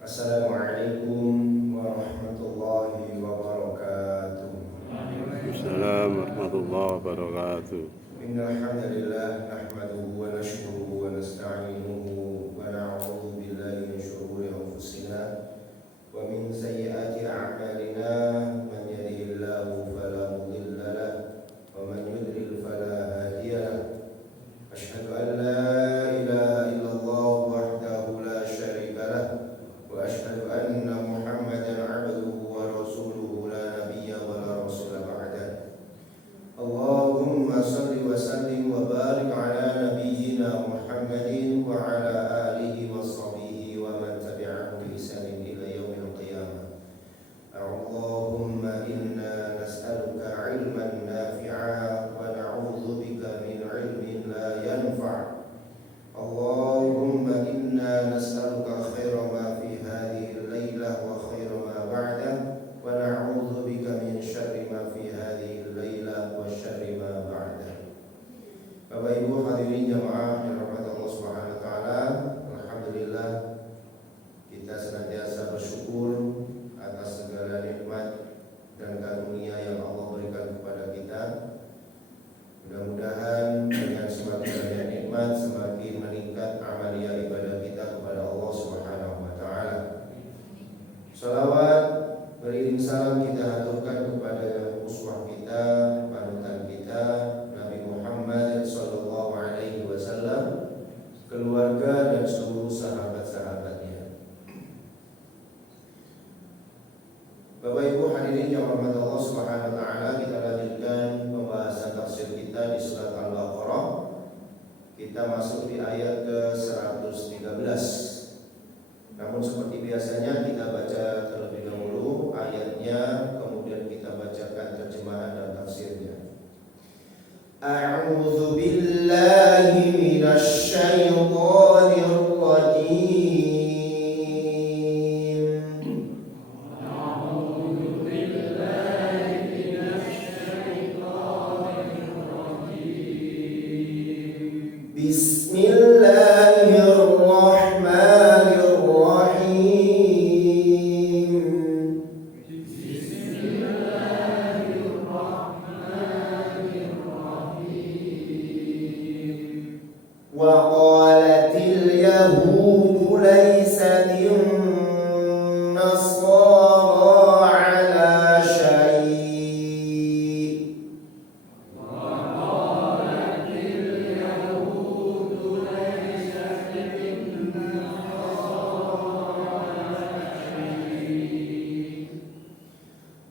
Assalamualaikum warahmatullahi wabarakatuh. Waalaikumsalam warahmatullahi wabarakatuh. Innal hamdalillah nahmaduhu wa nashkuruhu wa nasta'inuhu wa na'udzu billahi min shururi anfusina wa min sayyiati a'malina. Man yahdihillahu fala mudilla lahu wa man yudlil fala hadiya lahu. Asyhadu an la ilaha illallah wahdahu la syarika lahu wa asyhadu anna Muhammadan 'abduhu wa rasuluhu la nabiyya wa la rasula ba'da. Allahumma salli wa sallim wa barik ala nabiyyina Muhammadin wa ala alihi wa sahbihi wa man tabi'ahu bi ihsanin ila yaumil qiyamah. Allahumma inna nas'aluka 'ilman nafi'a wa na'udzu bika min 'ilmin la yanfa'. Allahumma inna nas'aluka khaira ma fi hadhihi al-lailah wa khaira ma ba'daha wa na'udzu bika min syarri ma fi hadhihi al-lailah wa syarri ma ba'daha. Bapak Ibu hadirin jamaah yang dirahmati Allah Subhanahu wa taala, alhamdulillah kita senantiasa bersyukur atas segala nikmat dan karunia yang Allah berikan kepada kita. Mudah-mudahan dengan semakin banyak nikmat semakin meningkat amalia ibadah kita kepada Allah Subhanahu wa taala. Salawat beriring salam kita haturkan kepada uswah kita, panutan kita, Nabi Muhammad sallallahu alaihi wasallam, keluarga dan seluruh sahabat-sahabatnya. Bapak Ibu hadirin yang dirahmati Allah Subhanahu wa taala, kita lanjutkan pembahasan tafsir kita di surat Al-Baqarah. Kita masuk di ayat ke-113. Namun seperti biasanya kita baca terlebih dahulu ayatnya, kemudian kita bacakan terjemahan dan tafsirnya. A'udzu billahi minasy syaithanir rajim. وقالت اليهود ليست النصارى على شيء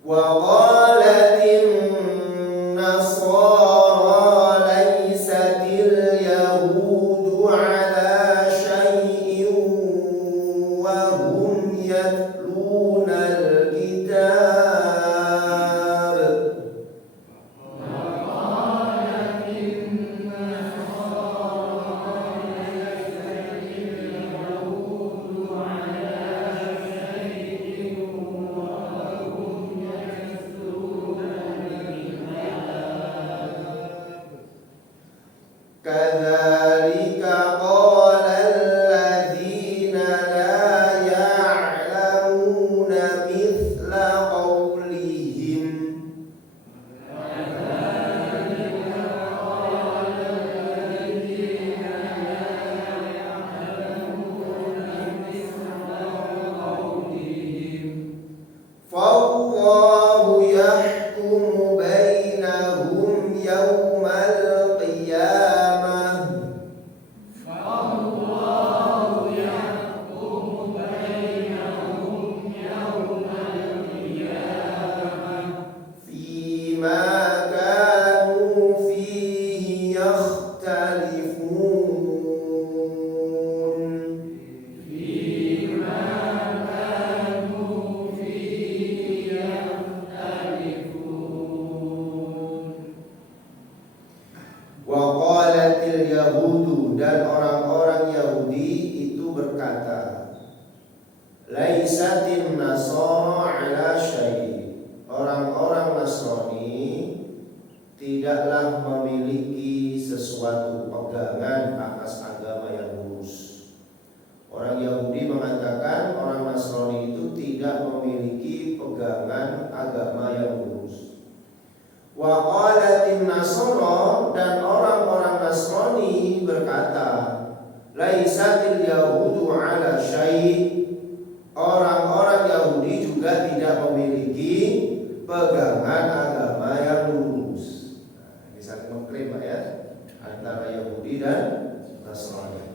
وقالت النصارى ليست اليهود على شيء وهم يتلون الكتاب. كذلك قال الذين لا يعلمون مثل قولهم. فالله يحكم بينهم يوم القيامة. فيما كانوا فيه يختلفون. Waqalatil yahudu, dan orang-orang Yahudi itu berkata, laisatin nasara ala syai', orang-orang Nasrani tidaklah memiliki sesuatu pegangan atas agama yang lurus. Orang Orang Yahudi mengatakan orang Nasrani itu tidak memiliki pegangan agama yang lurus. Wa qalatin Nasara, dan orang-orang Nasrani berkata, laisatil yahudu ala syai'. Orang-orang Yahudi juga tidak memiliki pegangan agama yang lurus. Nah, ini saling mengklaim ya, antara Yahudi dan Nasrani.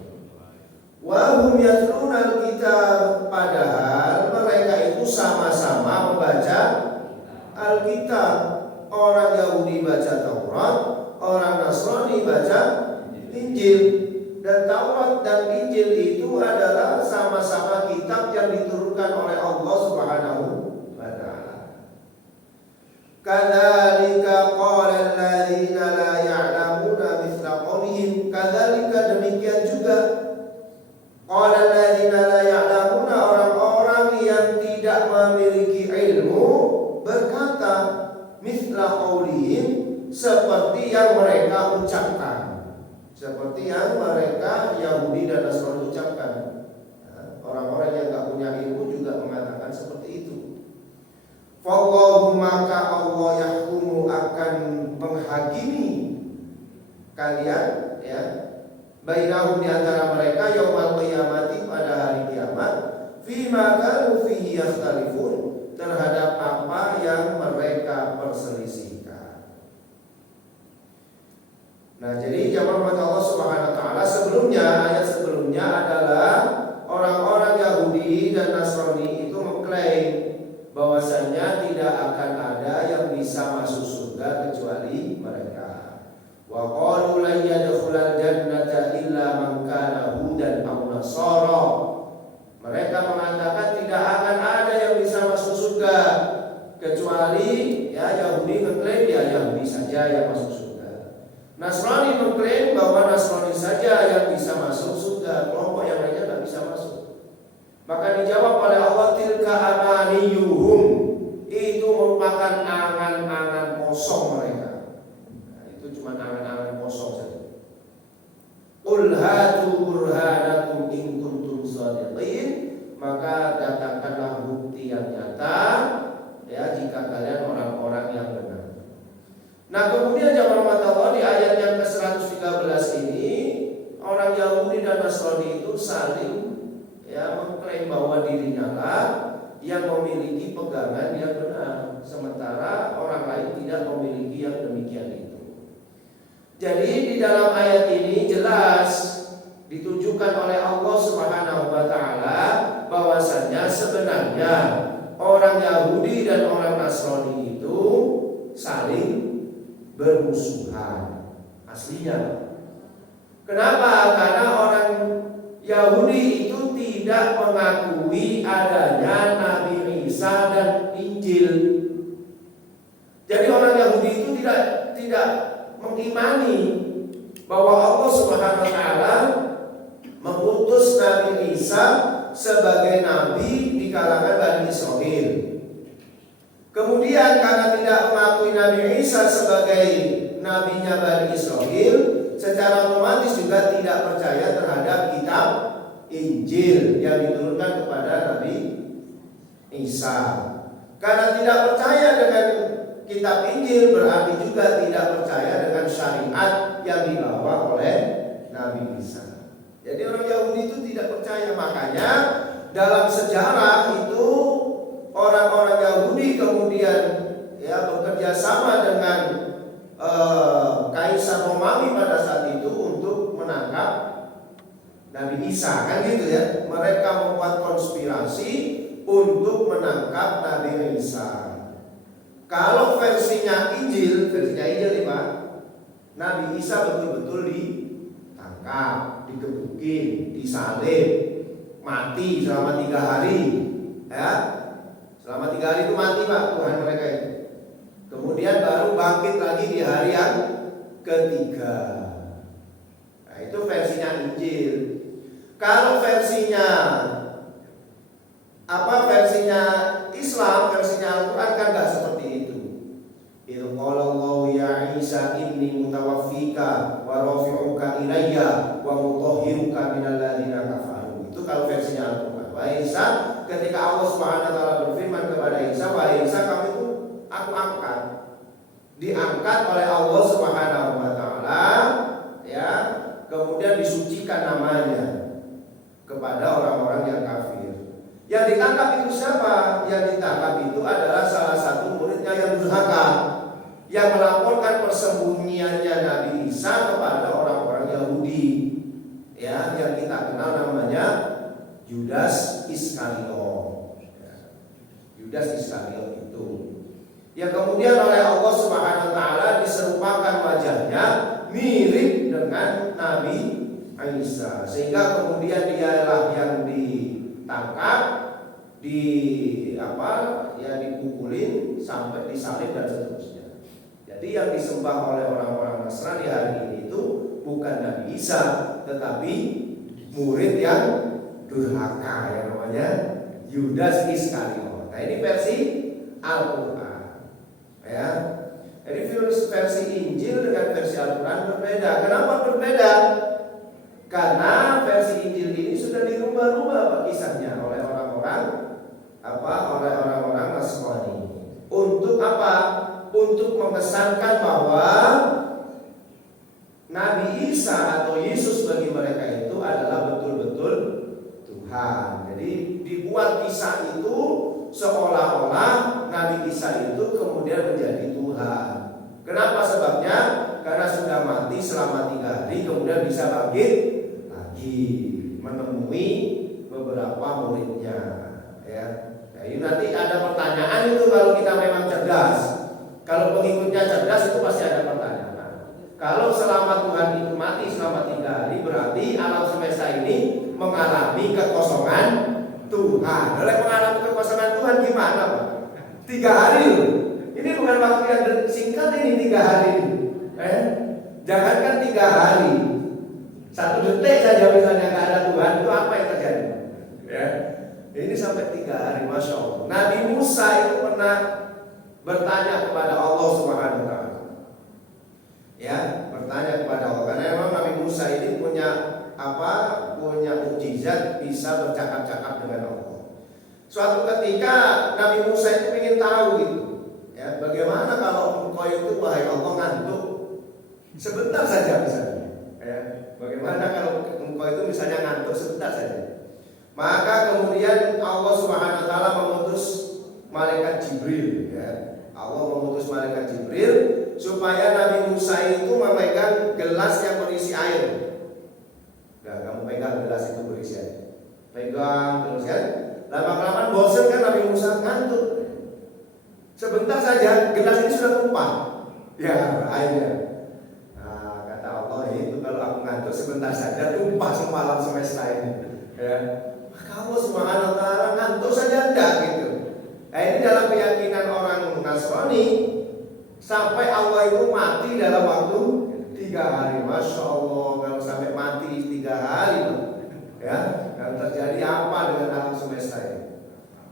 Wa hum yatluna al-kitab, padahal mereka itu sama-sama membaca Alkitab. Orang Yahudi baca Taurat, orang Nasrani baca Injil. Dan Taurat dan Injil itu adalah sama-sama kitab yang diturunkan oleh Allah Subhanahu wa taala. Kadzalika qala alladziina la ya'lamuna mithla qawlihim. Kadzalika, demikian juga, qala alladziina la ya'lamuna, orang-orang yang tidak memiliki ilmu berkata, mithla qawlihim, seperti yang mereka ucapkan. Seperti yang mereka Yahudi dan Nasrani ucapkan. Orang-orang yang tak punya ilmu juga mengatakan seperti itu. Fallahu, maka Allah yahkumu, akan menghakimi kalian ya, bainahum, di antara mereka, yaumal qiyamati, pada hari kiamat, fima kanu fihi yakhtalifun, terhadap apa yang mereka perselisihkan. Nah, jadi jamaah Allah Subhanahu wa taala, sebelumnya, ayat sebelumnya adalah orang-orang Yahudi dan Nasrani itu mengklaim bahwasanya tidak akan ada yang bisa masuk surga kecuali mereka. Wa qalu la yadkhulul jannata illa man kana hudan aw nasara. Mereka mengatakan tidak akan ada yang bisa masuk surga kecuali ya Yahudi mengklaim ya Yahudi saja yang masuk surga. Nasrani mengklaim bahwa Nasrani saja yang bisa masuk surga, kelompok yang lainnya tidak bisa masuk. Maka dijawab oleh Allah, tilka amaniyuhum, itu merupakan angan-angan kosong mereka. Nah, itu cuma angan-angan kosong saja. Qul hatu burhanakum in kuntum shadiqin, maka datangkanlah bukti yang nyata ya jika kalian orang-orang yang benar. Nah, kemudian jamaah Allah, di ayat yang ke-113 ini, orang Yahudi dan Nasrani itu saling ya mengklaim bahwa dirinya lah yang memiliki pegangan yang benar, sementara orang lain tidak memiliki yang demikian itu. Jadi di dalam ayat ini jelas ditunjukkan oleh Allah Subhanahu wa taala bahwasanya sebenarnya orang Yahudi dan orang Nasrani itu saling bermusuhan aslinya. Kenapa? Karena orang Yahudi itu tidak mengakui adanya Nabi Isa dan Injil. Jadi orang Yahudi itu tidak mengimani bahwa Allah Subhanahu wa taala mengutus Nabi Isa sebagai nabi di kalangan Bani Israil. Kemudian karena tidak mengakui Nabi Isa sebagai nabinya Bani Israil, secara otomatis juga tidak percaya terhadap kitab Injil yang diturunkan kepada Nabi Isa. Karena tidak percaya dengan kitab Injil, berarti juga tidak percaya dengan syariat yang dibawa oleh Nabi Isa. Jadi orang Yahudi itu tidak percaya. Makanya dalam sejarah itu orang-orang Yahudi kemudian ya bekerja sama dengan Kaisar Romawi pada saat itu untuk menangkap Nabi Isa, kan gitu ya. Mereka membuat konspirasi untuk menangkap Nabi Isa. Kalau versinya Injil nih Pak, Nabi Isa betul-betul ditangkap, digebukin, disalib, mati selama 3 hari, ya. Selama 3 hari itu mati Pak, Tuhan mereka itu. Kemudian baru bangkit lagi di hari yang ketiga. Nah, itu versinya Injil. Kalau versinya Islam, versinya Al-Quran kan nggak seperti itu. Itu qalallahu ya Isa inni mutawaffika wa rafi'uka ilayya wa mutahhiruka minal ladzina kafaru. Itu kalau versi versinya Al-Quran. Wahai Isa, ketika Allah Subhanahu wa taala berfirman kepada Isa, wahai Isa, kamu itu aku angkat. Diangkat oleh Allah Subhanahu wa taala, ya, kemudian disucikan namanya kepada orang-orang yang kafir. Yang ditangkap itu siapa? Yang ditangkap itu adalah salah satu muridnya yang durhaka, yang melaporkan persembunyiannya Nabi Isa kepada orang-orang Yahudi, ya, yang kita kenal namanya Yudas Iskariot. Yudas Iskariot itu yang kemudian oleh Allah Subhanahu wa taala diserupakan wajahnya mirip dengan Nabi Isa, sehingga kemudian dialah yang ditangkap, dipukulin sampai disalib dan seterusnya. Jadi yang disembah oleh orang-orang Nasrani hari ini itu bukan Nabi Isa, tetapi murid yang durhaka yang namanya Yudas Iskariot. Nah, ini versi Al-Quran, ya. Jadi versi Injil dengan versi Al-Quran berbeda. Kenapa berbeda? Karena versi Injil ini sudah dirubah-rubah kisahnya oleh orang-orang Nasrani. Untuk apa? Untuk memesankan bahwa Nabi Isa atau Yesus bagi mereka itu adalah betul-betul Tuhan. Jadi dibuat kisah itu seolah-olah Nabi Isa itu kemudian menjadi Tuhan. Kenapa sebabnya? Karena sudah mati selama 3 hari, kemudian bisa bangkit lagi, menemui beberapa muridnya, ya. Jadi nanti ada pertanyaan itu kalau kita memang cerdas. Kalau pengikutnya cerdas itu pasti ada pertanyaan. Kalau selama Tuhan itu mati selama 3 hari, berarti alam semesta ini mengalami kekosongan Tuhan. Oleh mengalami kekosongan Tuhan gimana, Pak? 3 hari loh. Ini bukan waktu yang singkat ini 3 hari. Jangankan 3 hari, 1 detik saja misalnya nggak ada Tuhan, itu apa yang terjadi? Ya. Ini sampai 3 hari, Masya Allah. Nabi Musa itu pernah bertanya kepada Allah Subhanahu wa taala. Ya, bertanya kepada Allah. Karena memang Nabi Musa ini punya mukjizat, bisa bercakap-cakap dengan Allah. Suatu ketika Nabi Musa itu ingin tahu gitu, ya, bagaimana kalau engkau itu wahai Allah ngantuk sebentar saja misalnya, ya, bagaimana kalau engkau itu misalnya ngantuk sebentar saja. Maka kemudian Allah Subhanahu wa taala mengutus malaikat Jibril, ya. Allah mengutus malaikat Jibril supaya Nabi Musa itu memegang gelas yang berisi air. Nah, kamu pegang gelas itu berisi air. Pegang terus kan. Lama-kelamaan bosan kan Nabi Musa ngantuk. Sebentar saja gelas ini sudah tumpah. Ya, airnya. Nah, kata Allah, itu kalau aku ngantuk sebentar saja tumpah semalam semesta ini. Ya. Maka Allah Subhanahu wa taala ngantuk saja enggak gitu. Nah, ini dalam keyakinan orang Nasrani, sampai Allah itu mati dalam waktu 3 hari. Masya Allah, kalau sampai mati 3 hari, ya, yang terjadi apa dengan alam semesta ini?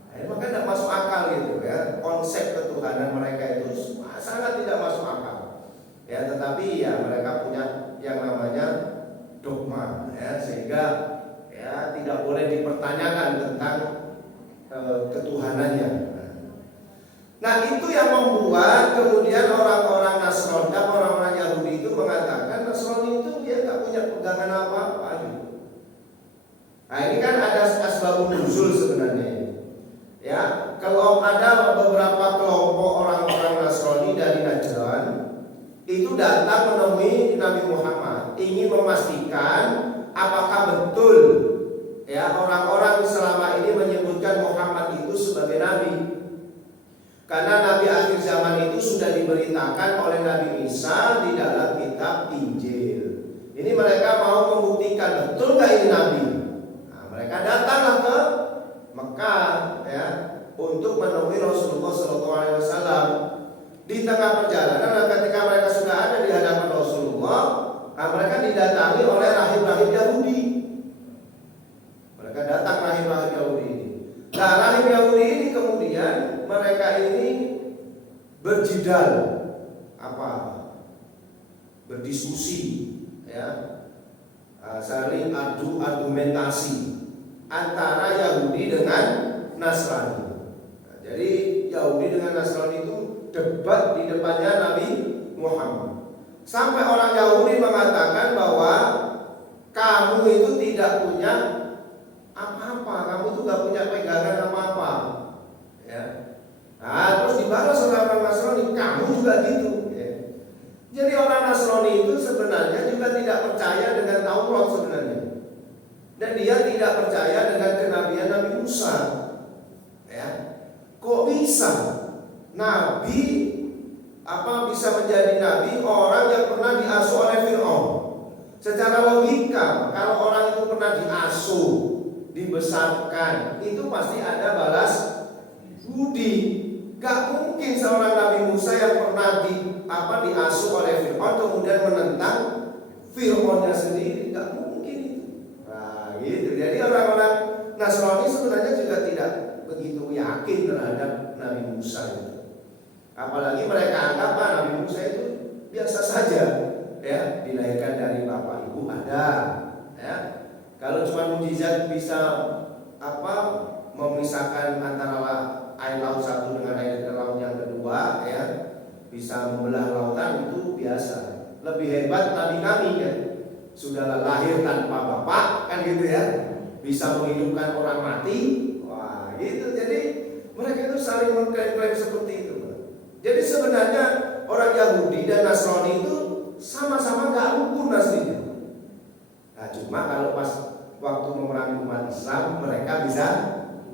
Nah, maka tidak masuk akal gitu, ya. Konsep ketuhanan mereka itu sangat tidak masuk akal. Ya, tetapi ya mereka punya yang namanya dogma, ya, sehingga ya tidak boleh dipertanyakan tentang ketuhanannya. Nah, itu yang membuat kemudian orang-orang Nasrani, orang-orang Yahudi itu mengatakan Nasrani itu dia tak punya pegangan apa-apa gitu. Nah, ini kan ada asbabun nuzul sebenarnya. Ya, kalau ada beberapa kelompok orang-orang Nasrani dari Najran itu datang menemui Nabi Muhammad, ingin memastikan apakah betul, ya, orang-orang selama ini menyebutkan Muhammad itu sebagai nabi. Karena nabi akhir zaman itu sudah diberitakan oleh Nabi Isa di dalam kitab Injil. Ini mereka mau membuktikan betul nggak ini nabi. Nah, mereka datanglah ke Mekah, ya, untuk menemui Rasulullah SAW. Di tengah perjalanan, ketika mereka sudah ada di hadapan Rasulullah, nah, mereka didatangi oleh rahib-rahib Yahudi. Mereka datang rahib-rahib Yahudi ini. Nah, rahib Yahudi ini kemudian mereka ini berjidal, berdiskusi, ya, saling adu argumentasi antara antara Yahudi dengan Nasrani. Nah, jadi Yahudi dengan Nasrani itu debat di depannya Nabi Muhammad. Sampai orang Yahudi mengatakan bahwa kamu itu tidak punya apa-apa, kamu itu gak punya pegangan apa-apa. Ya. Nah, terus dibalas oleh orang Nasrani, kamu juga gitu. Ya. Jadi orang Nasrani itu sebenarnya juga tidak percaya dengan Taurat sebenarnya, dan dia tidak percaya dengan kenabian Nabi Musa. Ya. Kok bisa Nabi bisa menjadi nabi orang yang pernah diasuh oleh Fir'aun? Secara logika, kalau orang itu pernah diasuh, dibesarkan, itu pasti ada balas budi. Gak mungkin seorang Nabi Musa yang pernah diasuh oleh Fir'aun kemudian menentang Fir'aunnya sendiri. Gak mungkin itu. Nah, gitu. Jadi orang-orang Nasrani sebenarnya juga tidak begitu yakin terhadap Nabi Musa itu. Apalagi mereka anggap Nabi Musa itu biasa saja, ya, dilahirkan dari bapak ibu ada, ya. Kalau cuma mukjizat bisa memisahkan antara air laut satu dengan air laut yang kedua, ya, bisa membelah lautan, itu biasa. Lebih hebat Nabi kami, ya, sudah lahir tanpa bapak, kan gitu ya, bisa menghidupkan orang mati, wah gitu. Jadi mereka itu saling mengklaim-klaim seperti itu. Jadi sebenarnya orang Yahudi dan Nasrani itu sama-sama gak rukun aslinya. Nah, cuma kalau pas waktu memerangi umat Islam, mereka bisa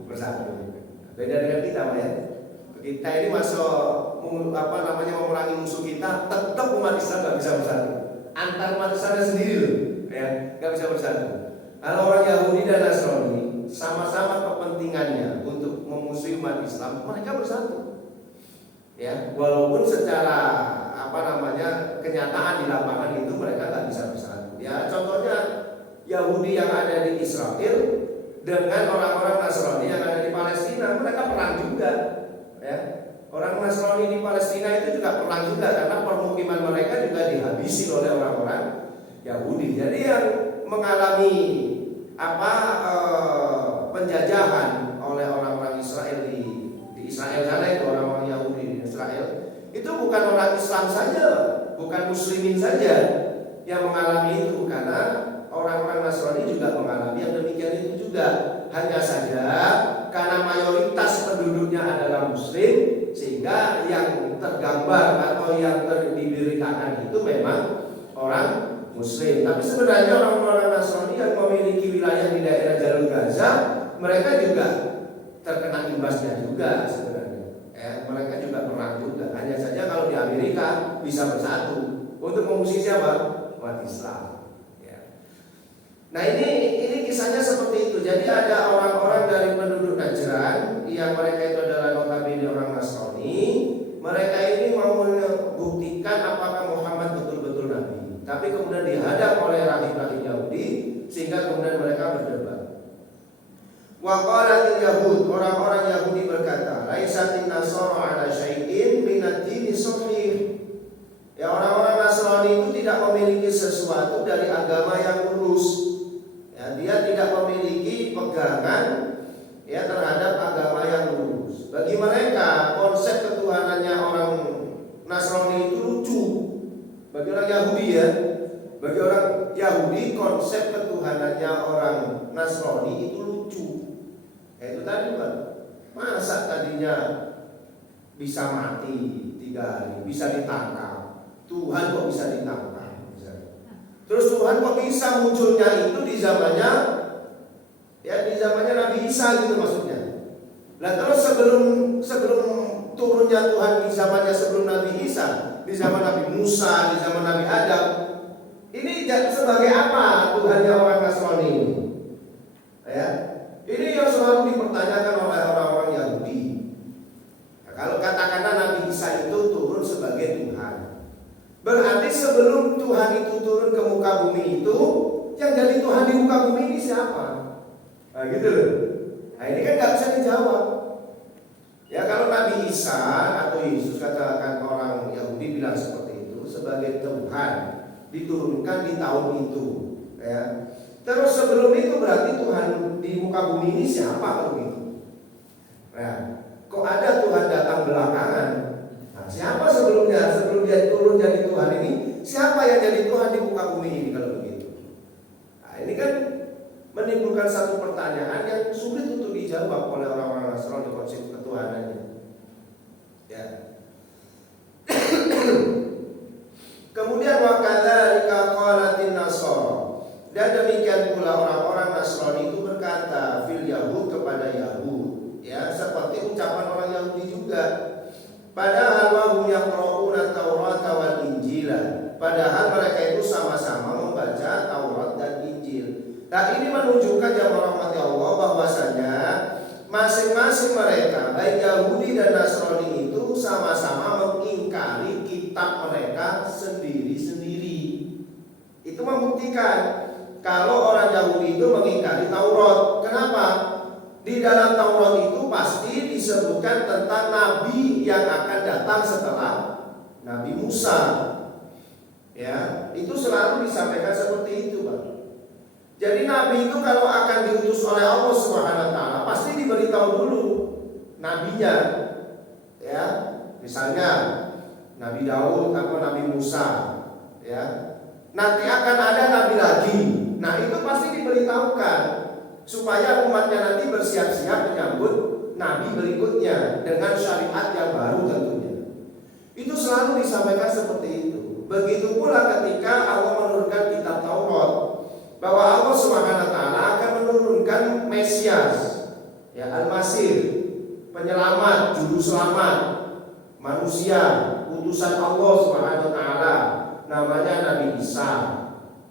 bersatu. Beda dengan kita, Pak, ya. Kita ini masuk memerangi musuh kita, tetap umat Islam gak bisa bersatu. Antar umat Islam sendiri loh, ya, gak bisa bersatu. Kalau orang Yahudi dan Nasrani sama-sama kepentingannya untuk memusuhi umat Islam, mereka bersatu. Ya, walaupun secara kenyataan di lapangan itu mereka nggak bisa bersatu. Ya, contohnya Yahudi yang ada di Israel dengan orang-orang Nasrani yang ada di Palestina, mereka perang juga. Ya, orang Nasrani di Palestina itu juga perang juga karena permukiman mereka juga dihabisi oleh orang-orang Yahudi. Jadi yang mengalami penjajahan oleh orang-orang Israel di Israel sana, itu orang-orang Yahudi di Israel, itu bukan orang Islam saja, bukan muslimin saja yang mengalami itu, karena orang-orang Nasrani juga mengalami yang demikian itu juga. Hanya saja karena mayoritas penduduknya adalah muslim, sehingga yang tergambar atau yang diberitakan itu memang orang muslim. Tapi sebenarnya orang-orang Nasrani yang memiliki wilayah di daerah Jalur Gaza, mereka juga terkena imbasnya juga sebenarnya. Ya, mereka juga perang juga. Hanya saja kalau di Amerika bisa bersatu untuk memusuhi siapa? Umat Islam. Ya. Nah, ini kisahnya seperti itu. Jadi ada orang-orang dari penduduk Najran yang mereka itu adalah notabene orang Nasrani. Mereka ini mau membuktikan apakah Muhammad betul-betul nabi. Tapi kemudian dihadap oleh rahib-rahib Yahudi, sehingga kemudian mereka berdebat. Wa qalatil yahud, orang-orang Yahudi berkata, laisatin nasara ala syai'in minad dini sahih. Ya, orang-orang Nasrani itu tidak memiliki sesuatu dari agama yang lurus. Ya, dia tidak memiliki pegangan, ya, terhadap agama yang lurus. Bagi mereka konsep ketuhanannya orang Nasrani itu lucu. Bagi orang Yahudi, ya, bagi orang Yahudi konsep ketuhanannya orang Nasrani itu lucu. Itu tadi, Pak, masa tadinya bisa mati 3 hari, bisa ditangkap, Tuhan kok bisa ditangkap, terus Tuhan kok bisa munculnya itu di zamannya, ya, di zamannya Nabi Isa gitu maksudnya. Nah, terus sebelum turunnya Tuhan di zamannya sebelum Nabi Isa, di zaman Nabi Musa, di zaman Nabi Adam, ini sebagai apa Tuhannya orang Nasrani ini? Ya, ini yang selalu dipertanyakan oleh orang-orang Yahudi. Nah, kalau katakanlah Nabi Isa itu turun sebagai Tuhan, berarti sebelum Tuhan itu turun ke muka bumi itu, yang jadi Tuhan di muka bumi ini siapa? Nah, gitu loh. Nah, ini kan gak bisa dijawab. Ya, kalau Nabi Isa atau Yesus, katakan orang Yahudi bilang seperti itu, sebagai Tuhan diturunkan di tahun itu, ya. Terus sebelum itu berarti Tuhan di muka bumi ini siapa kalau gitu? Nah, kok ada Tuhan datang belakangan? Nah, siapa sebelumnya? Sebelum dia turun jadi Tuhan ini, siapa yang jadi Tuhan di muka bumi ini kalau begitu? Nah, ini kan menimbulkan satu pertanyaan yang sulit untuk dijawab oleh orang-orang Nasrani konsep ketuhanannya. Ya. Kemudian wa kadzalika qalatin nasara. Dan demikian pula orang-orang Nasrani itu berkata fil Yahud kepada Yahud, ya, seperti ucapan orang Yahudi juga. Padahal wa hum yaqra'una Taurat wal Injil. Padahal mereka itu sama-sama membaca Taurat dan Injil. Nah, ini menunjukkan jemaah rahmati Allah bahwasanya masing-masing mereka, baik Yahudi dan Nasrani itu sama-sama mengingkari kitab mereka sendiri-sendiri. Itu membuktikan kalau orang Yahudi itu mengingkari Taurat. Kenapa? Di dalam Taurat itu pasti disebutkan tentang nabi yang akan datang setelah Nabi Musa. Ya, itu selalu disampaikan seperti itu, Pak. Jadi nabi itu kalau akan diutus oleh Allah Subhanahu wa taala pasti diberitahu dulu nabinya. Ya, misalnya Nabi Daud atau Nabi Musa, ya. Nanti akan ada nabi lagi. Nah, itu pasti diberitahukan supaya umatnya nanti bersiap-siap menyambut nabi berikutnya dengan syariat yang baru tentunya. Itu selalu disampaikan seperti itu. Begitu pula ketika Allah menurunkan kitab Taurat, bahwa Allah Subhanahu wa taala akan menurunkan Mesias, ya, Al-Masih, penyelamat, juru selamat manusia, utusan Allah Subhanahu wa taala, namanya Nabi Isa.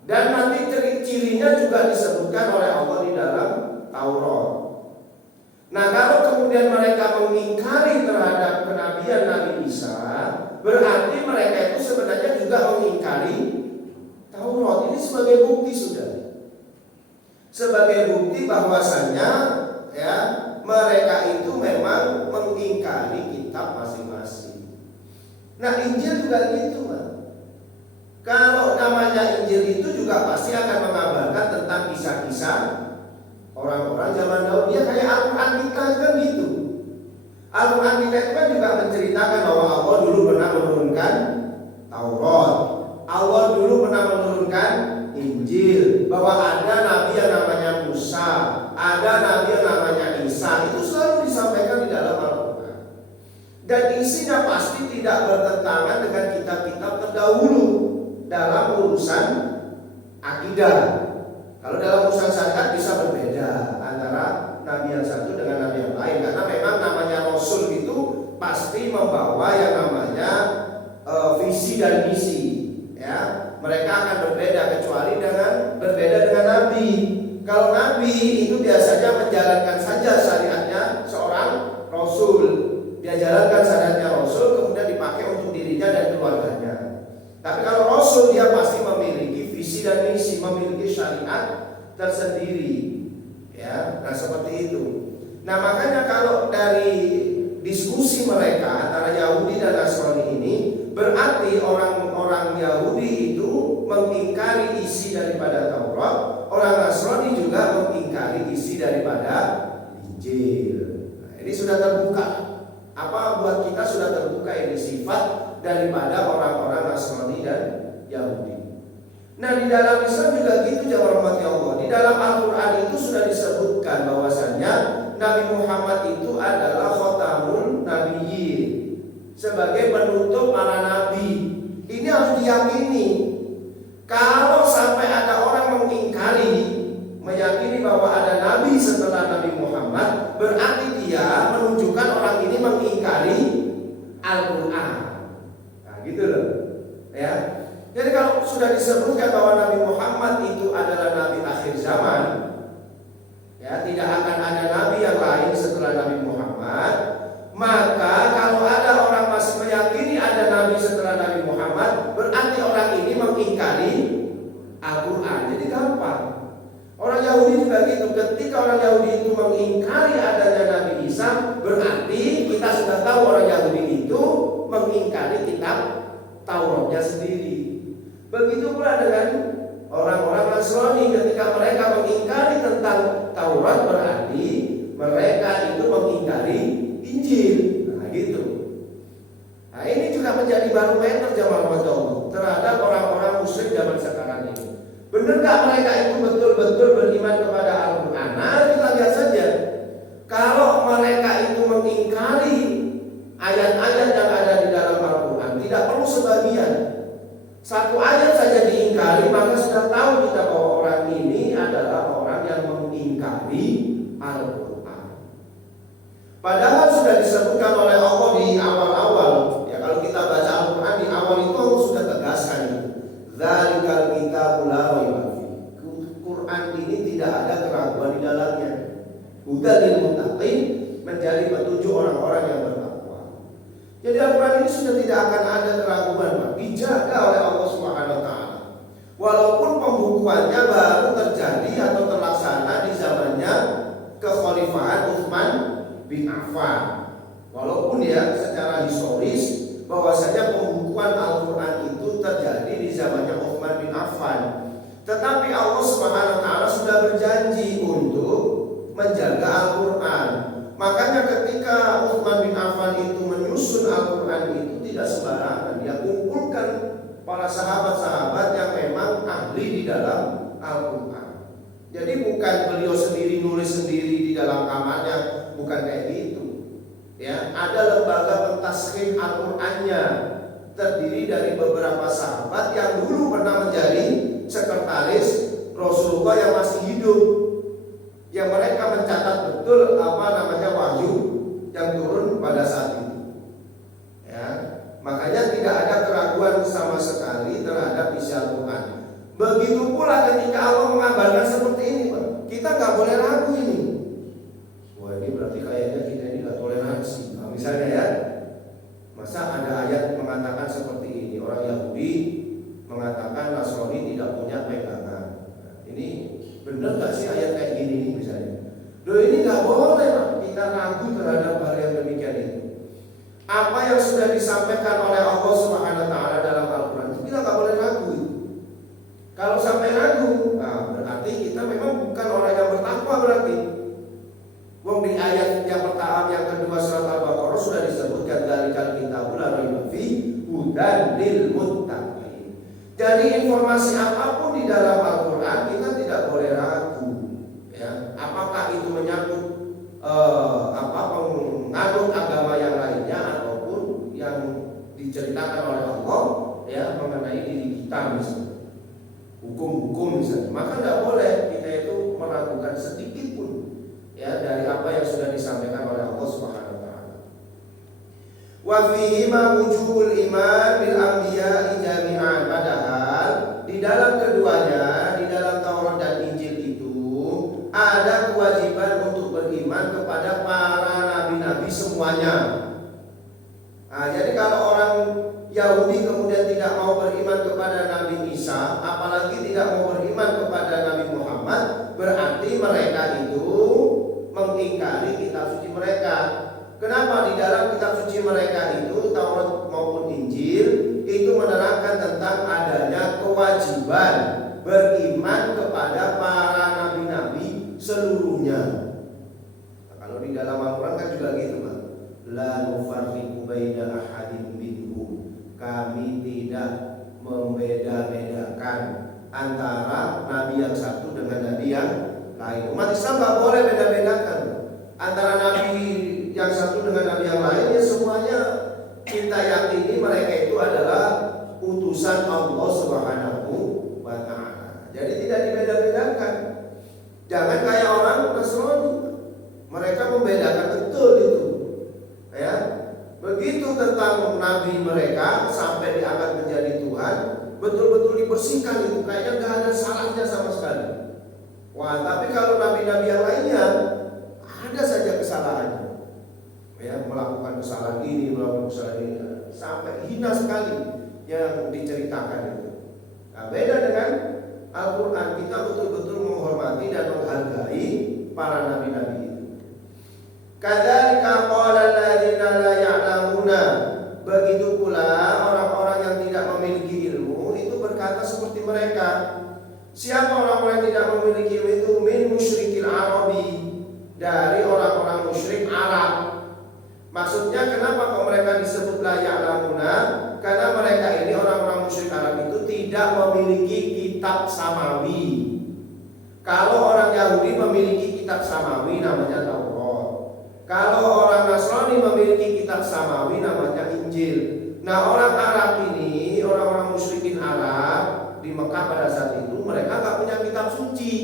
Dan nanti ciri-cirinya juga disebutkan oleh Allah di dalam Taurat. Nah, kalau kemudian mereka mengingkari terhadap kenabian Nabi Isa, berarti mereka itu sebenarnya juga mengingkari Taurat. Ini sebagai bukti sudah. Sebagai bukti bahwasannya, ya, mereka itu memang mengingkari kitab masing-masing. Nah, Injil juga gitu, Pak. Kalau namanya Injil itu juga pasti akan mengabarkan tentang kisah-kisah orang-orang zaman dahulu. Dia kayak Al-Quran kita kan gitu. Al-Quran kita itu kan juga menceritakan bahwa Allah dulu pernah menurunkan Taurat, Allah dulu pernah menurunkan Injil, bahwa ada nabi yang namanya Musa, ada nabi yang namanya Isa. Itu selalu disampaikan di dalam Al-Quran. Dan isinya pasti tidak bertentangan dengan kitab-kitab terdahulu dalam urusan akidah. Kalau dalam urusan syariat bisa berbeda antara nabi yang satu dengan nabi yang lain, karena memang namanya Rasul itu pasti membawa yang namanya visi dan misi. Ya, mereka akan berbeda kecuali berbeda dengan nabi. Kalau nabi itu biasanya menjalankan saja syariatnya seorang Rasul, dia jalankan syariatnya Rasul kemudian dipakai untuk dirinya dan keluarganya. Tapi kalau Rasul dia pasti memiliki visi dan misi, memiliki syariat tersendiri. Ya, nah seperti itu. Nah, makanya kalau dari diskusi mereka antara Yahudi dan Nasrani ini, berarti orang-orang Yahudi itu mengingkari isi daripada Taurat, orang Nasrani juga mengingkari isi daripada Injil. Nah, ini sudah terbuka. Apa buat kita sudah terbuka ini sifat daripada orang-orang Nasrani dan Yahudi. Nah, di dalam Islam juga gitu, jemaah rahmati Allah. Di dalam Al-Quran itu sudah disebutkan bahwasannya Nabi Muhammad itu adalah khotamul nabiyyin, sebagai penutup para nabi. Ini harus diyakini. Kalau sampai ada orang meyakini bahwa ada nabi setelah Nabi Muhammad, berarti dia menunjukkan orang ini mengingkari Al-Quran. Nah, gitu loh. Ya. Jadi kalau sudah disebutkan bahwa Nabi Muhammad itu adalah nabi akhir zaman, ya, tidak akan ada nabi yang lain setelah Nabi Muhammad, maka kalau ada orang masih meyakini ada nabi setelah Nabi Muhammad, berarti orang ini mengingkari Al-Quran. Jadi gampang. Orang Yahudi juga gitu. Ketika orang Yahudi itu mengingkari adanya Nabi Isa, berarti kita sudah tahu orang Yahudi itu mengingkari kitab Tauratnya sendiri. Begitu pula dengan orang-orang Nasrani, ketika mereka mereka itu mengingkari Injil. Nah gitu. Nah ini juga menjadi barometer jamaah Allah terhadap orang-orang musyrik zaman sekarang ini. Benar nggak mereka itu betul-betul beriman kepada Al-Quran? Nah kita lihat saja. Kalau mereka itu mengingkari ayat-ayat yang ada di dalam Al-Quran, tidak perlu sebagian. Satu ayat saja diingkari, maka sudah tahu kita bahwa orang ini adalah orang yang mengingkari Al-Quran. Padahal sudah disebutkan oleh Allah di awal-awal. Ya kalau kita baca Al-Quran di awal itu Allah sudah tegaskan itu. Dzalikal kitabul la raiba fihi. Quran ini tidak ada keraguan di dalamnya. Hudal lil muttaqin, menjadi petunjuk orang-orang yang bertakwa. Jadi Al-Quran ini sudah tidak akan ada keraguan, Pak. Dijaga oleh Allah Subhanahu wa taala. Walaupun pembukuannya baru terjadi atau terlaksana di zamannya kekhalifahan Utsman bin Affan. Walaupun ya secara historis bahwasanya pembukuan Al-Quran itu terjadi di zamannya Utsman bin Affan. Tetapi Allah Subhanahu wa taala sudah berjanji untuk menjaga Al-Quran. Makanya ketika Utsman bin Affan itu menyusun Al-Quran itu tidak sembarangan. Dia kumpulkan para sahabat-sahabat yang memang ahli di dalam Al-Quran. Jadi bukan beliau sendiri nulis sendiri di dalam kamarnya, bukan kayak gitu. Ya, ada lembaga pentaskhif Al-Qur'annya terdiri dari beberapa sahabat yang dulu pernah menjadi sekretaris Rasulullah yang masih hidup, yang mereka mencatat betul wahyu yang turun pada saat itu. Ya, makanya tidak ada keraguan sama sekali terhadap isi Al-Quran. Begitu pula ketika Allah mengabarkan seperti ini, Pak, kita nggak boleh ragu ini. Wah ini berarti kayaknya kita ini nggak toleransi. Nah, misalnya ya, masa ada ayat mengatakan seperti ini, orang Yahudi mengatakan Nasrani tidak punya pegangan. Nah, ini benar nggak sih ayat kayak gini nih misalnya? Loh ini nggak boleh, Pak, kita ragu terhadap hal yang demikian itu. Apa yang sudah disampaikan oleh Allah Subhanahu wa taala dalam Al-Quran itu kita nggak boleh ragu. Kalau sampai ragu, nah berarti kita memang bukan orang yang bertakwa berarti. Wong di ayat yang pertama, yang kedua surat Al-Baqarah sudah disebutkan dzalikal kitabul la raiba fihi hudan lil muttaqin. Jadi informasi apapun di dalam Al-Quran kita tidak boleh ragu. Ya, apakah itu menyangkut penganut agama yang lainnya ataupun yang diceritakan oleh Allah ya mengenai diri kita misalnya, hukum-hukum misalnya, maka tidak boleh kita itu meragukan sedikit pun ya dari apa yang sudah disampaikan oleh Allah Subhanahu wa taala. Wa fihi ma wujubul iman bil anbiya'i jami'an, padahal di dalam keduanya, di dalam Taurat dan Injil itu ada kewajiban untuk beriman kepada para nabi-nabi semuanya. Nah, jadi kalau orang Yahudi kemudian tidak mau beriman kepada Nabi Isa, apalagi tidak mau beriman kepada Nabi Muhammad, berarti mereka itu mengingkari kitab suci mereka. Kenapa? Di dalam kitab suci mereka itu, Taurat maupun Injil, itu menerangkan tentang adanya kewajiban beriman kepada para nabi-nabi seluruhnya. Nah, kalau di dalam Al-Quran kan juga gitu, Pak. La nufarriqu baina ahadin minhum. Kami tidak membeda-bedakan antara nabi yang satu dengan nabi yang lain. Umat Islam nggak boleh beda-bedakan antara nabi yang satu dengan nabi yang lain. Ya semuanya kita yakini mereka itu adalah utusan Allah Subhanahu wa ta'ala. Jadi tidak dibeda-bedakan. Jangan kayak orang Nasrani, mereka membedakan betul itu. Ya, begitu tentang nabi mereka sampai diangkat menjadi Tuhan, betul-betul dibersihkan itu, kayaknya nggak ada salahnya sama sekali. Wah, tapi kalau nabi-nabi yang lainnya ada saja kesalahannya. Ya, melakukan kesalahan ini, melakukan kesalahan ini, sampai hina sekali yang diceritakan itu. Nah, beda dengan Al-Quran, kita betul-betul menghormati dan menghargai para nabi-nabi itu. Kadzalika qala alladziina la ya'lamuna. Begitu pula orang-orang yang tidak memiliki ilmu itu berkata seperti mereka. Siapa orang-orang yang tidak memiliki ilmu itu? Min musyrikil arabi, dari orang orang-orang musyrik Arab. Maksudnya kenapa kok mereka disebut la ya'lamuna? Karena mereka ini orang-orang musyrik Arab itu tidak memiliki kitab samawi. Kalau orang Yahudi memiliki kitab samawi namanya Taurat. Kalau orang Nasrani memiliki kitab samawi namanya Injil. Nah, orang Arab ini, orang-orang musyrikin Arab di Mekah pada saat itu mereka nggak punya kitab suci.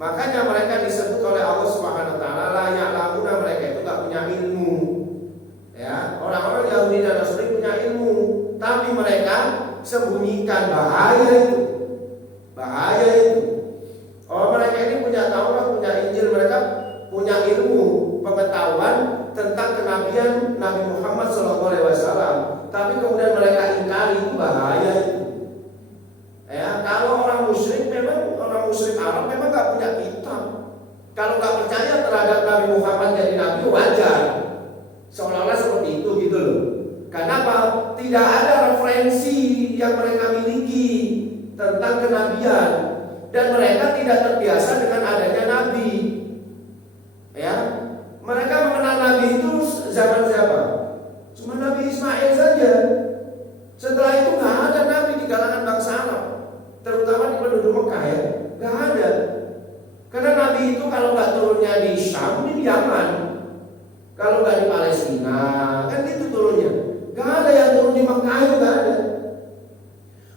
Makanya mereka disebut oleh Allah Subhanahu wa taala la ya'lamuna, mereka itu nggak punya ilmu. Ya, orang-orang Yahudi dan Nasrani punya ilmu, tapi mereka sembunyikan. Bahaya itu. Bahaya itu. Oh, mereka ini punya Taurat, punya Injil, mereka punya ilmu, pengetahuan tentang kenabian Nabi Muhammad SAW. Tapi kemudian mereka ingkari, itu bahaya itu. Ya, kalau orang musyrik memang orang musyrik Arab memang nggak punya kitab. Kalau nggak percaya terhadap Nabi Muhammad jadi nabi wajar. Seolah-olah seperti itu gitu loh. Karena apa? Tidak ada referensi yang mereka miliki tentang kenabian. Dan mereka tidak terbiasa dengan adanya nabi. Ya, mereka mengenal nabi itu zaman siapa? Cuma Nabi Ismail saja. Setelah itu nggak ada nabi di kalangan bangsa Arab, terutama di penduduk Mekah ya, nggak ada. Karena nabi itu kalau nggak turunnya di Syam, di Yaman, kalau nggak di Palestina, kan gitu turunnya. Nggak ada yang turun di Mekah, itu nggak ada.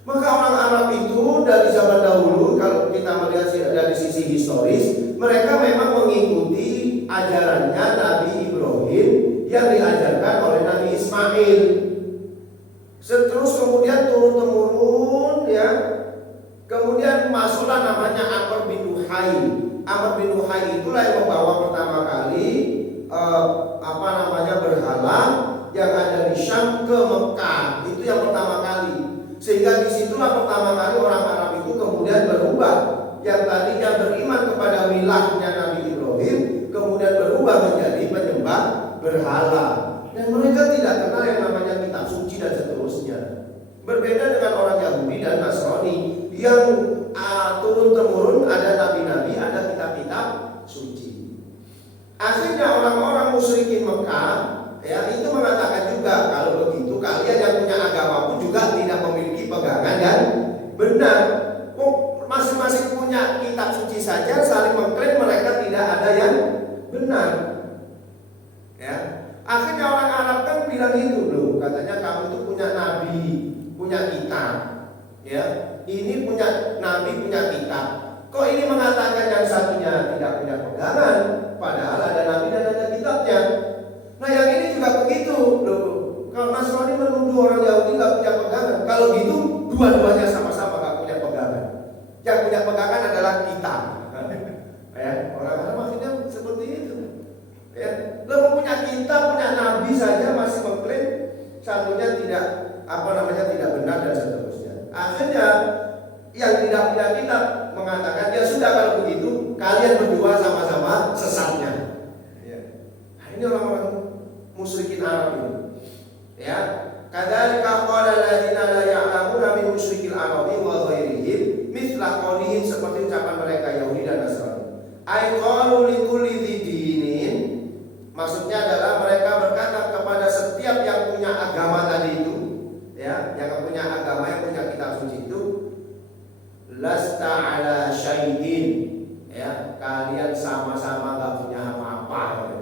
Maka orang Arab itu dari zaman dahulu, kalau kita melihat dari sisi historis, mereka memang mengikuti ajarannya Nabi Ibrahim yang diajarkan oleh Nabi Ismail. Terus kemudian turun-temurun ya. Kemudian masuklah namanya Amr bin Luhai. Amr bin Luhai itulah yang membawa pertama kali berhala yang ada di Syam ke Mekah. Itu yang pertama kali. Sehingga disitulah pertama kali orang Arab itu kemudian berubah. Yang tadinya beriman kepada milahnya Nabi Ibrahim kemudian berubah menjadi penyembah berhala. Dan mereka tidak kenal yang namanya kitab suci dan seterusnya. Berbeda dengan orang Yahudi dan Nasrani yang turun-temurun ada nabi-nabi, ada kitab-kitab suci. Akhirnya orang-orang musyrikin Mekah ya itu mengatakan juga, kalau begitu kalian yang punya agama pun juga tidak memiliki pegangan yang benar. Masing-masing punya kitab suci saja saling mengklaim mereka tidak ada yang benar. Ya. Akhirnya orang Arab kan bilang itu loh, katanya kamu itu punya nabi, punya kitab. Ya. Ini punya nabi, punya kitab. Kok ini mengatakan yang satunya tidak punya pegangan, padahal ada nabi dan ada kitabnya. Nah yang ini juga begitu loh. Kalau Nasrani menuduh orang Yahudi nggak punya pegangan, kalau gitu dua-duanya sama-sama nggak punya pegangan. Yang punya pegangan adalah kita. Ya, orang-orang maksudnya seperti itu. Ya, lo punya kitab, punya nabi saja masih mengklaim satunya tidak tidak benar dan seterusnya. Akhirnya yang tidak punya kitab mengatakan ya sudah kalau begitu kalian berdua sama-sama sesatnya. Ya. Nah, ini orang-orang musyrikin Arab ini. Ya, kadzalika qala alladziina la ya'lamuuna min musyrikil Arabi wa ghairihim mithla qaulihim, seperti ucapan mereka Yahudi dan Nasrani. Ai qalu likulli dinin, maksudnya adalah mereka berkata kepada setiap yang punya agama tadi itu, ya, yang punya agama, yang punya kitab suci itu, lasta ala syai'in, ya, kalian sama-sama enggak punya apa-apa. Ya.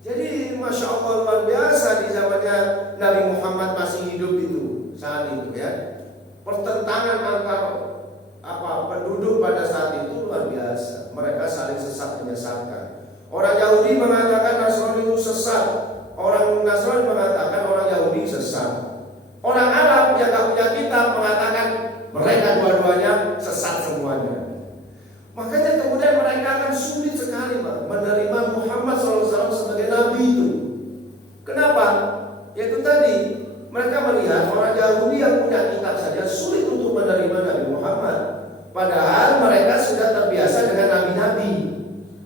Jadi Masya Allah luar biasa di zamannya Nabi Muhammad masih hidup itu saat itu ya. Pertentangan antar penduduk pada saat itu luar biasa. Mereka saling sesat menyesatkan. Orang Yahudi mengatakan Nasrani itu sesat. Orang Nasrani mengatakan orang Yahudi sesat. Orang Arab yang tak punya kitab mengatakan mereka dua-duanya sesat semuanya. Makanya kemudian mereka akan sulit sekali menerima Muhammad SAW sebagai Nabi itu. Kenapa? Yaitu tadi mereka melihat orang Yahudi yang punya kitab saja sulit untuk menerima Nabi Muhammad. Padahal mereka sudah terbiasa dengan nabi-nabi.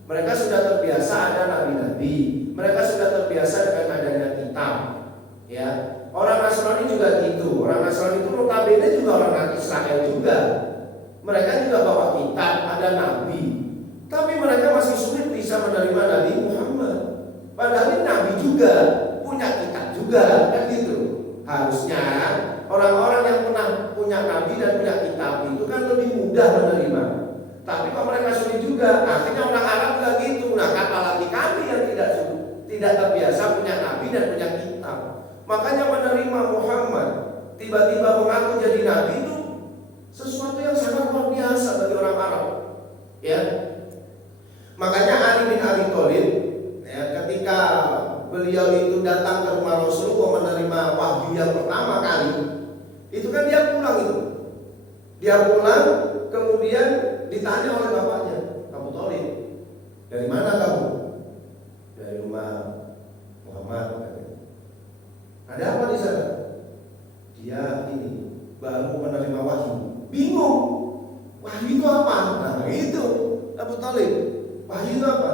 Mereka sudah terbiasa ada nabi-nabi. Mereka sudah terbiasa dengan adanya kitab. Ya, orang Nasrani juga gitu. Orang Nasrani itu notabene juga orang Israel juga. Mereka juga bawa kitab, ada nabi. Tapi mereka masih sulit bisa juga, punya kitab juga, kan gitu. Harusnya orang-orang yang pernah punya nabi dan punya kitab itu kan lebih mudah menerima. Tapi kalau mereka sulit juga, akhirnya orang Arab juga gitu. Nah, apalagi kami yang tidak terbiasa punya nabi dan punya kitab. Makanya menerima Muhammad, tiba-tiba mengaku jadi nabi itu sesuatu yang sangat luar biasa bagi orang Arab. Ya. Makanya Ali bin Abi Thalib, ya, ketika beliau itu datang ke rumah Rasul mau menerima wahyu yang pertama kali, itu kan dia pulang itu. Dia pulang, kemudian ditanya oleh bapaknya, Abu Thalib, dari mana kamu? Dari rumah Muhammad. Ada apa di sana? Dia ini baru menerima wahyu. Bingung. Wahyu itu apa? Nah, itu Abu Thalib. Wahyu itu apa?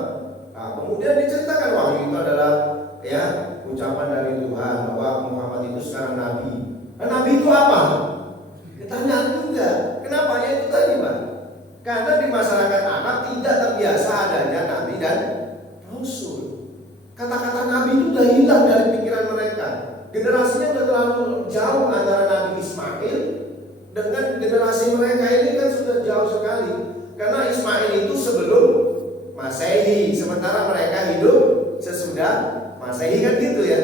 Nah, kemudian diceritakan wahyu itu adalah ya ucapan dari Tuhan bahwa Muhammad itu sekarang nabi. Nah, nabi itu apa? Ditanya juga. Kenapa? Ya itu tadi, Pak. Karena di masyarakat Arab tidak terbiasa adanya nabi dan rasul. Kata-kata nabi itu sudah hilang dari pikiran mereka. Generasinya sudah terlalu jauh antara Nabi Ismail dengan generasi mereka ini kan sudah jauh sekali. Karena Ismail itu sebelum Masehi, sementara mereka hidup sesudah Masehi, kan gitu ya.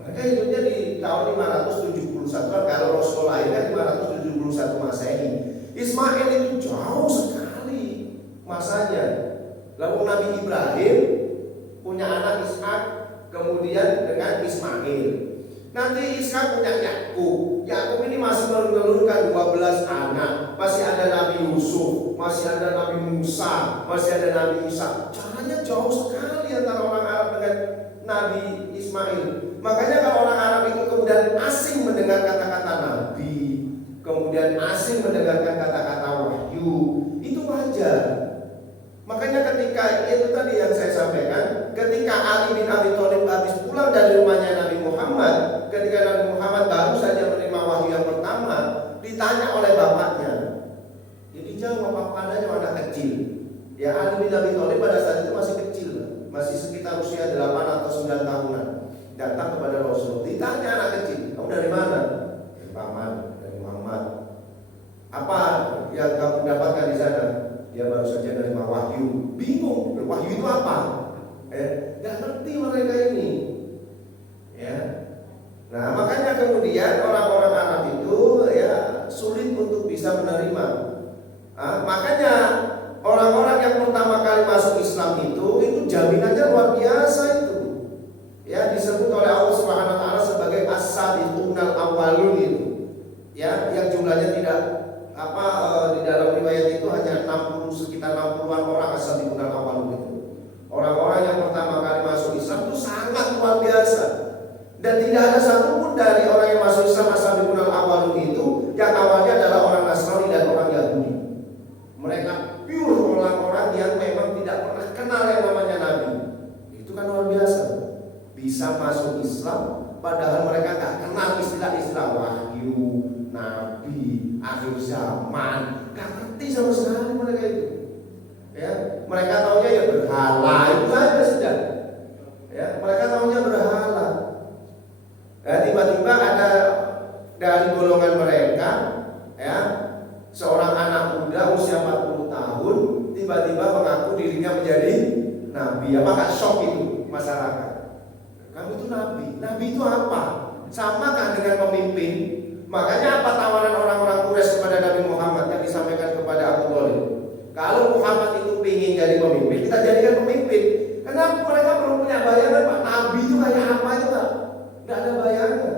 Mereka hidupnya di tahun 571, kalau Rasul lahir kan 571 Masehi. Ismail itu jauh sekali masanya. Lalu Nabi Ibrahim punya anak Ishak, kemudian dengan Ismail. Nanti Ishak punya Yakub. Yakub ini masih menelurkan 12 anak. Masih ada Nabi Yusuf, masih ada Nabi Musa, masih ada Nabi Isa. Caranya jauh sekali antara orang Arab dengan Nabi Ismail. Makanya kalau orang Arab itu kemudian asing mendengar kata-kata Nabi, kemudian asing mendengarkan kata-kata wahyu, itu wajar. Makanya ketika itu tadi yang saya sampaikan, ketika Ali bin Abi Thalib habis pulang dari rumahnya Nabi Muhammad, ketika Nabi Muhammad baru saja menerima wahyu yang pertama, ditanya oleh bapaknya. Jadi jawab apa adanya, anak kecil. Ya, Ali bin Abi Thalib pada saat itu masih kecil, masih sekitar usia 8 atau 9 tahunan. Datang kepada Rasul, ditanya anak kecil, kamu dari mana? Dari paman, dari Muhammad. Apa yang kamu dapatkan di sana? Dia baru saja menerima wahyu. Bingung, wahyu itu apa? Gak ngerti mereka ini. Ya. Nah, makanya kemudian orang-orang Arab itu ya sulit untuk bisa menerima. Makanya orang-orang yang pertama kali masuk Islam itu jaminannya luar biasa itu. Ya, disebut oleh Allah Subhanahu wa taala sebagai as-sabiqunal awwalun itu. Ya, yang jumlahnya tidak di dalam riwayat itu hanya sekitar 60-an orang as-sabiqunal awwalun itu. Orang-orang yang pertama kali masuk Islam itu sangat luar biasa. Dan tidak ada satupun dari orang yang masuk Islam as-sabiqunal awwalun itu yang awalnya adalah orang Nasrani dan orang Yahudi. Mereka pure orang-orang yang memang tidak pernah kenal yang namanya Nabi. Itu kan luar biasa. Bisa masuk Islam padahal mereka nggak kenal istilah-istilah wahyu, nabi, akhir zaman, nggak ngerti sama sekali mereka itu. Ya, mereka taunya ya berhala, itu aja sudah. Ya, mereka taunya berhala. Ya, tiba-tiba ada dari golongan mereka, ya, seorang anak muda usia 40 tahun tiba-tiba mengaku dirinya menjadi nabi. Apakah shock itu masyarakat? Kamu itu nabi. Nabi itu apa? Sama kan dengan pemimpin? Makanya apa tawaran orang-orang Quraisy kepada Nabi Muhammad yang disampaikan kepada Abu Thalib? Kalau Muhammad itu ingin jadi pemimpin, kita jadikan pemimpin. Karena mereka belum punya bayangan, Pak. Nabi itu kayak apa itu, Pak? Tidak ada bayangan.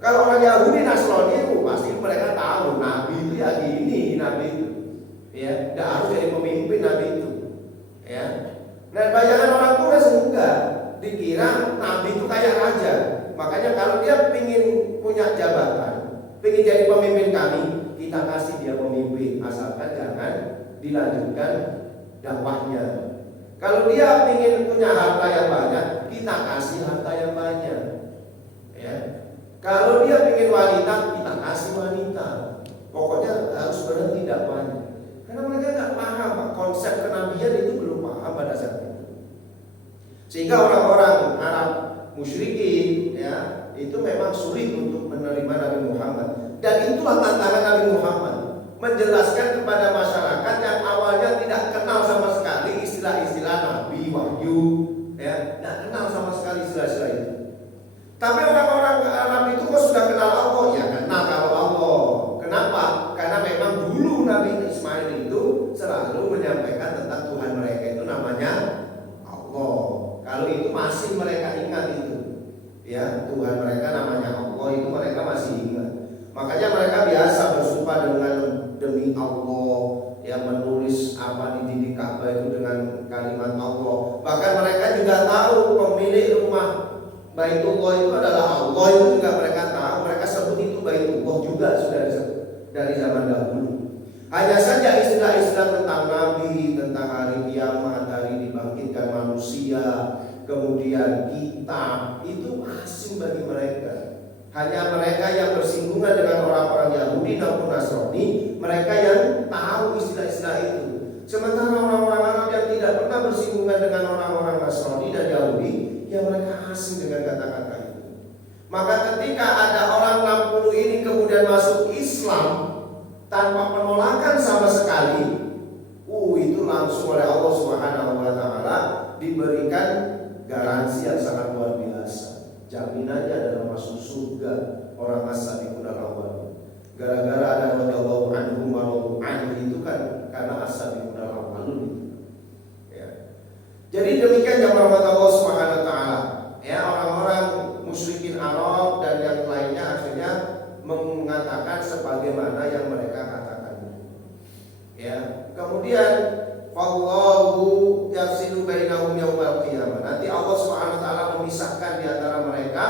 Kalau orang Yahudi, Nasrani itu pasti mereka tahu Nabi itu ya gini, Nabi itu. Ya, tidak harus jadi pemimpin Nabi itu. Ya. Nah, bayangan orang Quraisy enggak. Dikira Nabi itu kayak raja. Makanya kalau dia ingin punya jabatan, ingin jadi pemimpin kami, kita kasih dia pemimpin, asalkan jangan dilanjutkan dakwahnya. Kalau dia ingin punya harta yang banyak, kita kasih harta yang banyak. Ya. Kalau dia ingin wanita, kita kasih wanita. Pokoknya harus berhenti dakwahnya. Karena mereka nggak paham, konsep kenabian itu belum paham pada saat itu. Sehingga orang-orang Arab musyrikin ya, itu memang sulit untuk menerima Nabi Muhammad. Dan itulah tantangan Nabi Muhammad, menjelaskan kepada masyarakat yang awalnya tidak kenal sama sekali istilah-istilah Nabi, wahyu, ya, tidak kenal sama sekali istilah-istilah itu. Tapi orang-orang Arab itu kok sudah kenal Allah? Ya kenal kalau Allah. Kenapa? Karena memang dulu Nabi Ismail itu selalu menyampaikan tentang Tuhan mereka itu namanya Allah. Kalau itu masih mereka ingat itu, ya, Tuhan mereka namanya Allah, itu mereka masih ingat. Makanya mereka biasa bersumpah dengan demi Allah, yang menulis apa di dinding Ka'bah itu dengan kalimat Allah. Bahkan mereka juga tahu pemilik rumah Baitullah itu adalah Allah, itu juga mereka tahu. Mereka sebut itu Baitullah juga sudah disebut dari zaman dahulu. Hanya saja istilah-istilah tentang Nabi, tentang hari kiamat, hari dibangkitkan manusia, kemudian kitab, itu asing bagi mereka. Hanya mereka yang bersinggungan dengan orang-orang Yahudi maupun Nasrani, mereka yang tahu istilah-istilah itu. Sementara orang-orang Arab yang tidak pernah bersinggungan dengan orang-orang Nasrani dan Yahudi, ya mereka asing dengan kata-kata itu. Maka ketika ada orang 60 ini kemudian masuk Islam tanpa penolakan sama sekali, itu langsung oleh Allah Subhanahu wa taala diberikan garansi yang sangat luar biasa. Jaminannya adalah masuk surga orang as-sabiqun al-awwalun. Gara-gara ada radhiyallahu anhum wa radu anhu itu kan karena as-sabiqun al-awwalun. Ya. Jadi demikian yang rahmat Allah Subhanahu wa taala. Ya, orang-orang musyrikin Arab dan yang lainnya akhirnya mengatakan sebagaimana yang mereka katakan. Ya, kemudian wallahu yafsilu bainahum yaumal qiyamah. Nanti Allah Subhanahu wa taala memisahkan di antara mereka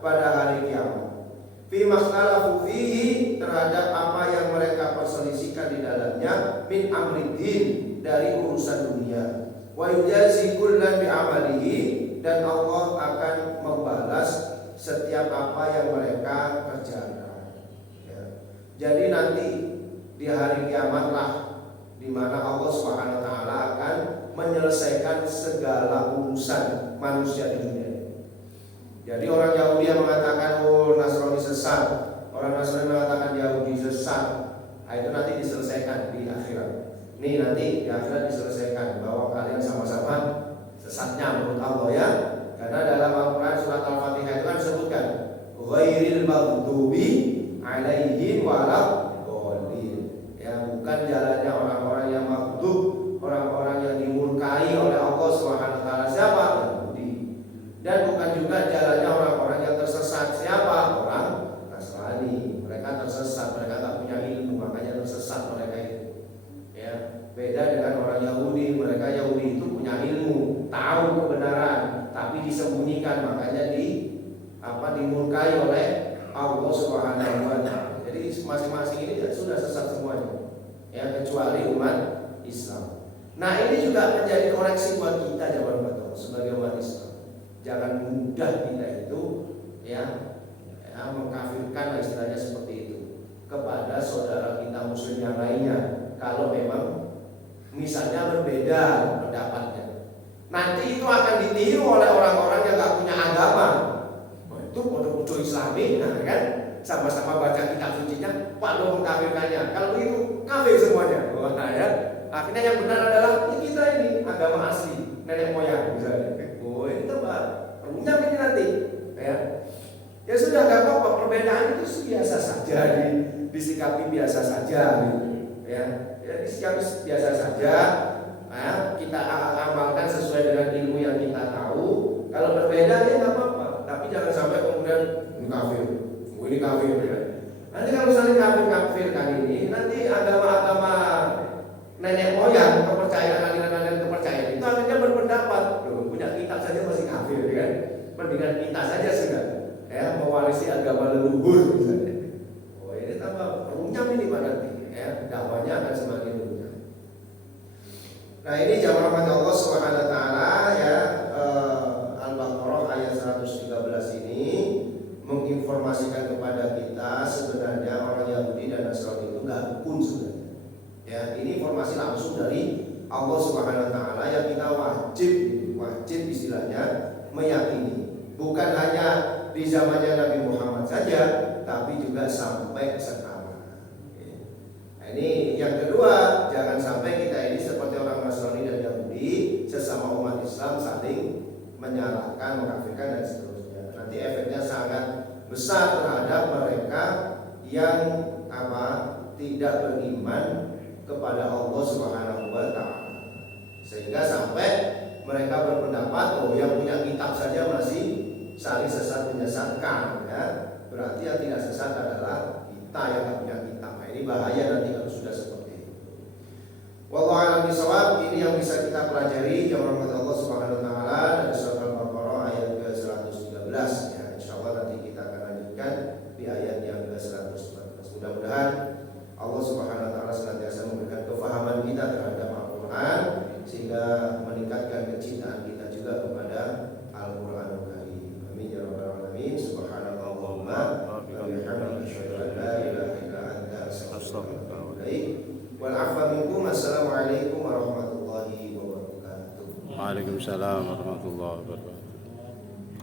pada hari kiamat. Fi makhtalafu fihi, terhadap apa yang mereka perselisihkan di dalamnya, min amriddin, dari urusan dunia. Wa yujazi kullan bi amalihi, dan Allah akan membalas setiap apa yang mereka kerjakan. Ya. Jadi nanti di hari kiamatlah di mana Allah Subhanahu wa taala akan menyelesaikan segala urusan manusia di dunia. Jadi orang Yahudi yang mengatakan Nasrani sesat, orang Nasrani mengatakan Yahudi sesat, itu nanti diselesaikan di akhirat. Ini nanti di akhirat diselesaikan bahwa kalian sama-sama sesatnya menurut Allah, ya. Karena dalam Al-Quran surat Al-Fatihah itu kan disebutkan ghairil maghdubi alaihim waladhdallin. Ya, bukan jalannya orang-orang yang maghdub, orang-orang yang dimurkai oleh Allah Subhanahu wa taala. Siapa? Yahudi. Dan bukan juga jalannya orang-orang yang tersesat. Siapa? Orang Nasrani. Mereka tersesat, mereka tak punya ilmu, makanya tersesat mereka itu. Ya, beda dengan orang Yahudi. Mereka Yahudi itu punya ilmu, tahu kebenaran, tapi disembunyikan, makanya dimurkai oleh Allah Subhanahu wa taala. Jadi masing-masing ini sudah sesat semuanya, ya, kecuali umat Islam. Nah, ini juga menjadi koreksi buat kita jamaah sebagai umat Islam. Jangan mudah kita itu ya mengkafirkan, istilahnya seperti itu, kepada saudara kita muslim yang lainnya kalau memang misalnya berbeda pendapatnya. Nanti itu akan ditiru oleh orang-orang yang gak punya agama. Itu bodoh-bodoh Islami, nah, kan? Sama-sama baca kitab sucinya, Pak lo mengkafirkannya. Kalau itu kafir semuanya. Nah, ya. Akhirnya yang benar adalah kita ini agama asli, nenek moyang misalnya. Ini tempat punya ini nanti, ya. Ya sudah, gak apa-apa, perbedaan itu biasa saja, disikapi biasa saja, ya. Ya, disikapi biasa saja. Nah, kita amalkan sesuai dengan ilmu yang kita tahu. Kalau berbeda ya nggak apa-apa, tapi jangan sampai kemudian ini kafir, ini kafir, ya. Nanti kalau misalnya kafir kan ini, nanti agama-agama nenek moyang, kepercayaan, aliran-aliran kepercayaan itu akhirnya berpendapat, loh, punya kitab saja masih kafir, kan? Mendingan kita saja sudah, ya, mewarisi agama leluhur misalnya. Oh, ini tambah runyam ini Pak nanti, ya, dakwanya akan semakin runyam. Nah, ini jamaah rahmat Allah Subhanahu wa taala, ya, Al-Baqarah ayat 113 ini menginformasikan kepada kita sebenarnya orang Yahudi dan Nasrani itu enggak rukun sebenarnya. Ya, ini informasi langsung dari Allah Subhanahu wa taala yang kita wajib istilahnya meyakini. Bukan hanya di zamannya Nabi Muhammad saja, tapi juga sampai sekarang. Nah, ini yang kedua, jangan sampai kita ini seperti orang Nasrani dan Yahudi, sesama umat Islam saling menyalahkan, mengkafirkan dan seterusnya. Nanti efeknya sangat besar terhadap mereka yang tidak beriman kepada Allah Subhanahu wa taala. Sehingga sampai mereka berpendapat yang punya kitab saja masih saling sesat menyesatkan, ya. Berarti yang tidak sesat adalah kita yang tidak punya kitab. Nah, ini bahaya nanti kalau sudah seperti itu. Wallahu a'lam bishawab. Ini yang bisa kita pelajari yang rahmat Allah Subhanahu wa taala dari surat Al-Baqarah ayat ke-113, ya. Insyaallah nanti kita akan lanjutkan di ayat yang ke-114. Mudah-mudahan Allah Subhanahu wa taala senantiasa memberikan kefahaman kita terhadap Al-Qur'an sehingga meningkatkan kecintaan kita juga kepada Al-Qur'anul Karim. Amin ya rabbal alamin. Subhanallahumma wa bihamdika asyhadu an la ilaha illa anta astaghfiruka wa atubu ilaik. Wal 'afwa minkum. Assalamualaikum warahmatullahi wabarakatuh. Waalaikumsalam warahmatullahi wabarakatuh.